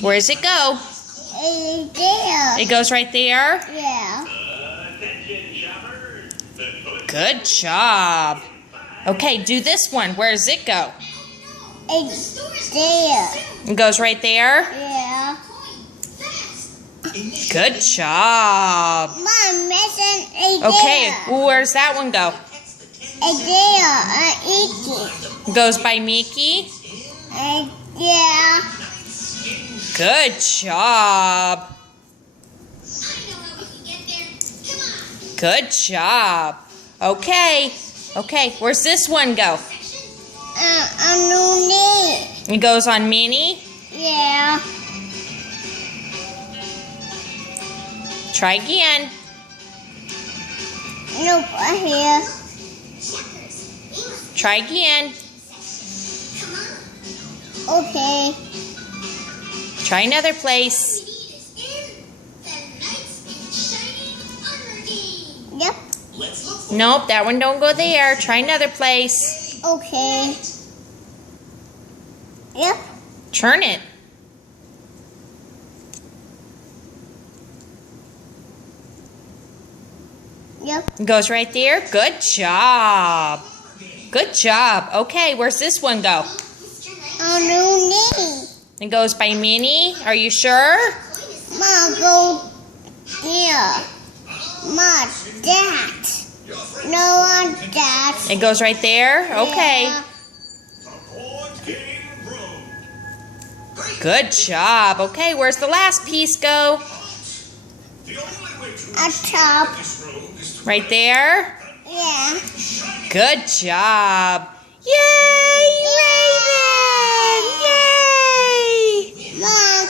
Where does it go? There. It goes right there? Yeah. Good job. Okay, do this one. Where does it go? It's there. It goes right there? Yeah. Good job. Mom, missing a Okay, there. well, where's that one go? A there. Icky. It goes by Mickey? Yeah. Good job. Good job. Okay, where's this one go? A new knee. It goes on Minnie? Yeah. Try again. Nope, I hear. Try again. Okay. Try another place. Yep. Nope, that one don't go there. Try another place. Okay. Yep. Turn it. Yep. It goes right there. Good job. Good job. Okay, where's this one go? A new knee. It goes by Minnie. Are you sure? Mom, go here. Mom, that. No one that. It goes right there? Okay. Yeah. Good job. Okay, where's the last piece go? A top. Right there? Yeah. Good job. Yay, Rathen! Yay! Mom,